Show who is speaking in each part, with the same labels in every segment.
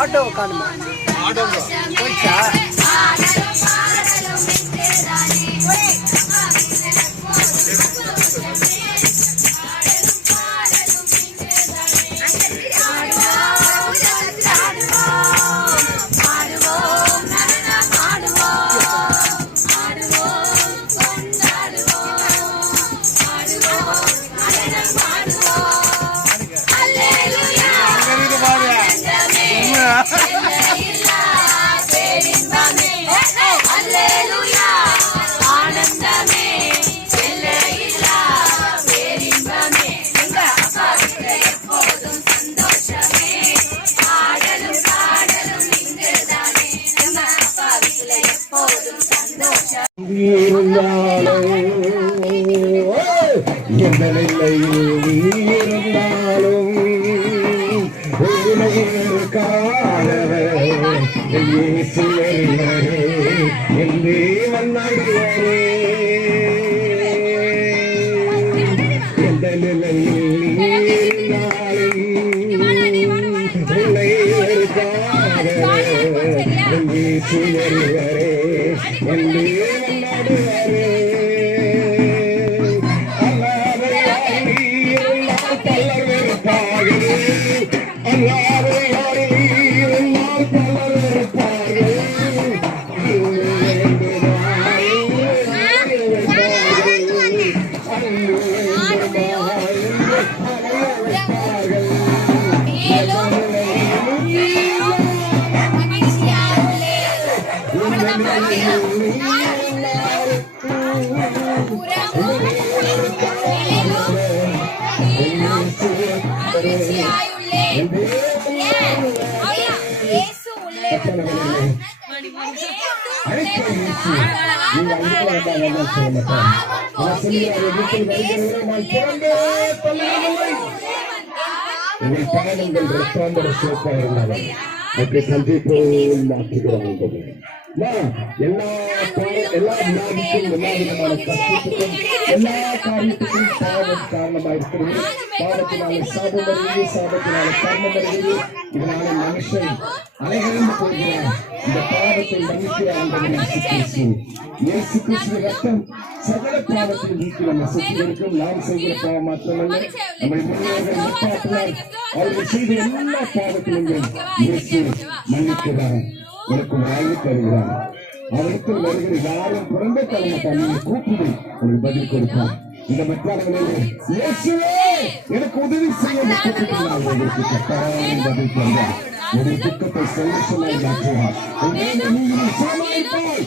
Speaker 1: Auto காணுமா போயிடுச்சா
Speaker 2: சந்தோஷம்
Speaker 3: இருந்தாலும் எந்த நிலையில் நீ இருந்தாலும் காணவர் என் தேவன் நடுவரே எந்த நிலையில் நீ இருந்தாலும் உன்னை đi பாதங்கள் ரத்தாம்பர சிறப்பாக இருந்தவர் அப்படி சந்திப்போம் மாற்றுகிறோம் எல்லா பாவ- எல்லா வியாதிக்கும் எல்லா விதமான கஷ்டத்துக்கும் எல்லா காரியத்துக்கும் பாவம் காரணமாக இருக்கிறது பாவத்தினாலே சாபம் வருகிறது சாபத்தினாலே கர்மம் வருகிறது இதனால மனுஷன் அலைகழிந்து போகிறான் இந்த பாவத்தை மன்னிக்கிற ஆண்டவன் இயேசு கிறிஸ்து இயேசு கிறிஸ்து ரத்தம் சகல பாவத்தை நீக்கி நம்ம சுத்திகரிக்கும் நாம் செய்கிற பாவம் மாத்திரமல்ல நம்முடைய முன்னோர்கள் அவர்கள் செய்த எல்லா பாவத்திலும் இயேசு மன்னிக்கிறார் உனக்கு வாழ்வு தருகிறார். அவருக்கு வருகிற யாரும் பிறந்த தலைமை நீ கூப்பிடு. உனக்கு பதில் கொடுப்பார் இந்த மற்றவர்களே இயேசுவே எனக்கு உதவி செய்ய கூப்பிட்டார் உங்களுக்கு கட்டாயம் பதில் தருவார் ஒரு துக்கத்தை சந்தோஷமாய் மாற்றுவார் நீங்கள் சமாளிப்பாய்.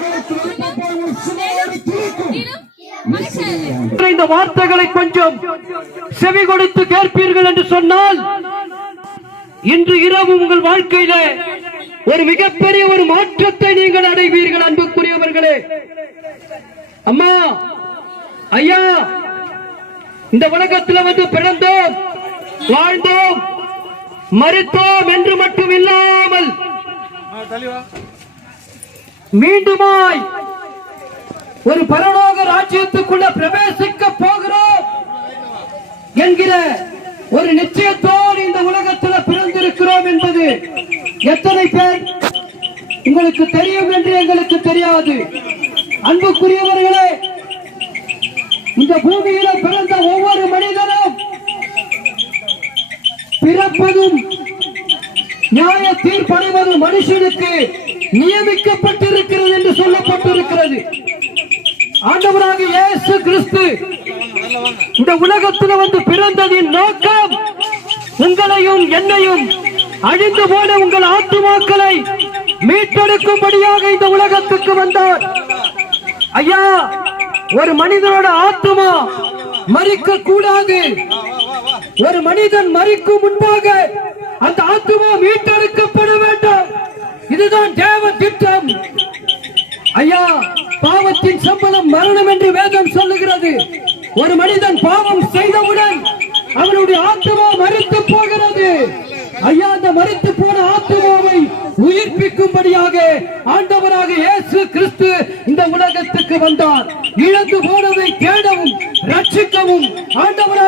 Speaker 3: காலத்தில் ஒரு
Speaker 4: இந்த வார்த்தைகளை கொஞ்சம் செவி கொடுத்து கேட்பீர்கள் என்று சொன்னால் இன்று இரவு உங்கள் வாழ்க்கையில ஒரு மிகப்பெரிய ஒரு மாற்றத்தை நீங்கள் அடைவீர்கள் அன்புக்குரியவர்களே. அம்மா ஐயா இந்த உலகத்தில் வந்து பிறந்தோம் வாழ்ந்தோம் மறுத்தோம் என்று மட்டும் இல்லாமல் மீண்டுமாய் ஒரு பரலோக ராஜ்யத்துக்குள்ள பிரவேசிக்க போகிறோம் என்கிற ஒரு நிச்சயத்தோடு இந்த உலகத்தில் பிறந்திருக்கிறோம் என்பது எத்தனை பேர் உங்களுக்கு தெரியும் என்று எங்களுக்கு தெரியாது. அன்புக்குரியவர்களே இந்த பூமியில பிறந்த ஒவ்வொரு மனிதனும் பிறப்பதும் நியாய தீர்ப்படைவது மனுஷனுக்கு நியமிக்கப்பட்டிருக்கிறது என்று சொல்லப்பட்டிருக்கிறது. ஆண்டவராக இயேசு கிறிஸ்து இந்த உலகத்தில் வந்து பிறந்ததின் நோக்கம் உங்களையும் என்னையும் அழிந்து போன உங்கள் ஆத்துமாக்களை மீட்டெடுக்கும்படியாக இந்த உலகத்துக்கு வந்தார். ஐயா ஒரு மனிதனோட ஆத்துமா மறிக்க கூடாது ஒரு மனிதன் மறிக்கும் முன்பாக அந்த ஆத்துமா மீட்டெடுக்கப்பட வேண்டும். இதுதான் தேவ திட்டம். ஐயா பாவத்தின் சம்பளம் மரணம் என்று வேதம் சொல்லுகிறது. ஒரு மனிதன் பாவம் செய்தவுடன் அவனுடைய ஆத்மா மறுத்து போகிறது. ஐயா அந்த மறுத்து போன ஆத்மாவை உயிர்ப்பிக்கும்படியாக ஆண்டவராக இயேசு கிறிஸ்து இந்த உலகத்துக்கு வந்தார். இழந்து போனதை தேடவும் ரட்சிக்கவும் ஆண்டவராக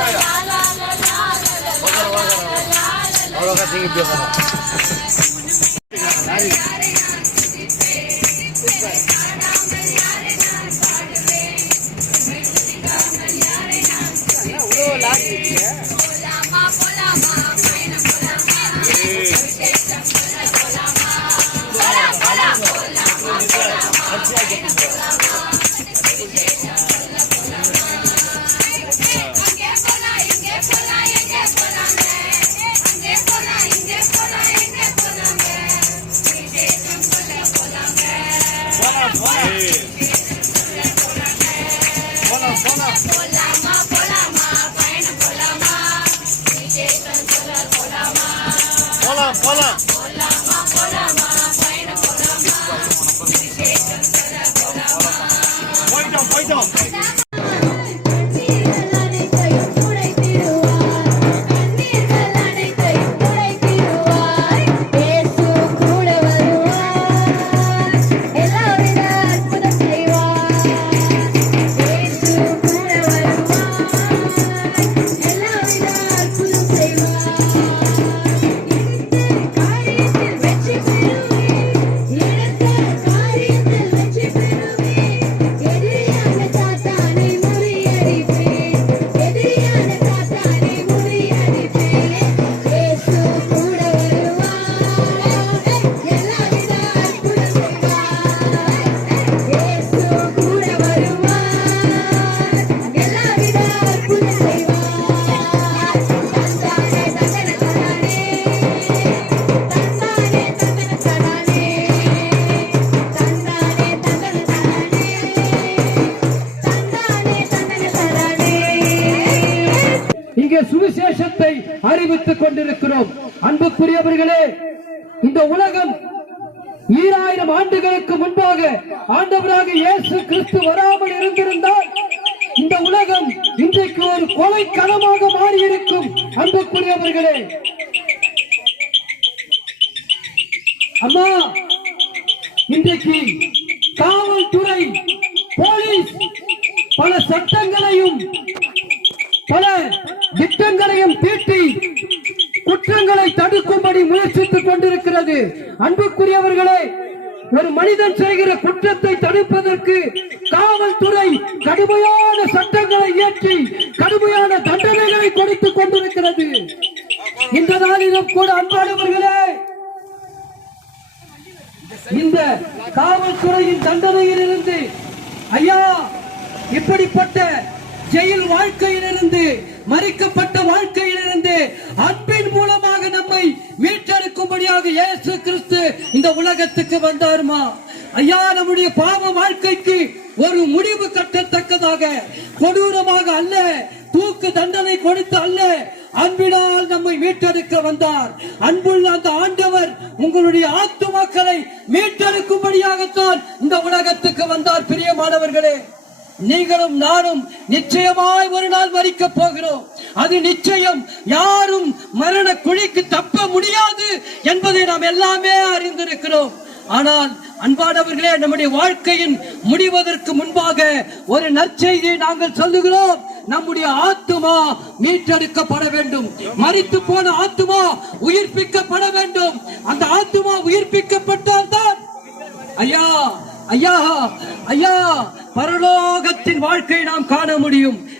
Speaker 1: போலாம்
Speaker 2: Fight on,
Speaker 4: fight on. அறிவித்துக் கொண்டிருக்கிறோம். அன்புக்குரியவர்களே இந்த உலகம் ஈராயிரம் ஆண்டுகளுக்கு முன்பாக ஆண்டவராக இயேசு கிறிஸ்து வராமல் இருந்திருந்தால் இந்த உலகம் இன்றைக்கு ஒரு கொலை களமாக மாறியிருக்கும். அன்புக்குரியவர்களே அம்மா இன்றைக்கு காவல்துறை போலீஸ் பல சட்டங்களையும் திட்டங்களையும் தீட்டி குற்றங்களை தடுக்கும்படி முயற்சித்துக் கொண்டிருக்கிறது. அன்புக்குரியவர்களே ஒரு மனிதன் செய்கிற குற்றத்தை தடுப்பதற்கு காவல்துறை கடுமையான சட்டங்களை இயற்றி கடுமையான தண்டனைகளை கொடுத்துக் கொண்டிருக்கிறது. இந்த நாளிலும் கூட அன்பானவர்களே இந்த காவல்துறையின் தண்டனையிலிருந்து ஐயா இப்படிப்பட்ட ஜெயில் வாழ்க்கையிலிருந்து மறிக்கப்பட்ட வாழ்க்கையிலிருந்து அன்பின் மூலமாக நம்மை மீட்டெடுக்கும்படியாக இயேசு கிறிஸ்து இந்த உலகத்துக்கு வந்தாருமா? ஐயா நம்முடைய பாவ வாழ்க்கைக்கு ஒரு முடிவு கட்டத்தக்கதாக கொடூரமாக அல்ல தூக்கு தண்டனை கொடுத்து அல்ல அன்பினால் நம்மை மீட்டெடுக்க வந்தார். அன்புள்ள அந்த ஆண்டவர் உங்களுடைய ஆத்துமாக்களை மீட்டெடுக்கும்படியாகத்தான் இந்த உலகத்துக்கு வந்தார் பிரியமானவர்களே. நீங்களும் நானும் நிச்சயமாய் ஒரு நாள் மறிக்க போகிறோம். அது நிச்சயம். யாரும் மரண குழிக்கு தப்ப முடியாது என்பதை நாம் எல்லாமே அறிந்திருக்கிறோம். ஆனால் அன்பானவர்களே நம்முடைய வாழ்க்கையின் முடிவதற்கு முன்பாக ஒரு நற்செய்தியை நாங்கள் சொல்லுகிறோம். நம்முடைய ஆத்துமா மீட்டெடுக்கப்பட வேண்டும். மறித்து போன ஆத்துமா உயிர்ப்பிக்கப்பட வேண்டும். அந்த ஆத்துமா உயிர்ப்பிக்கப்பட்டால் தான் ஐயா ஐயா ஐயா பரலோகத்தின் வாழ்க்கை நாம் காண முடியும்.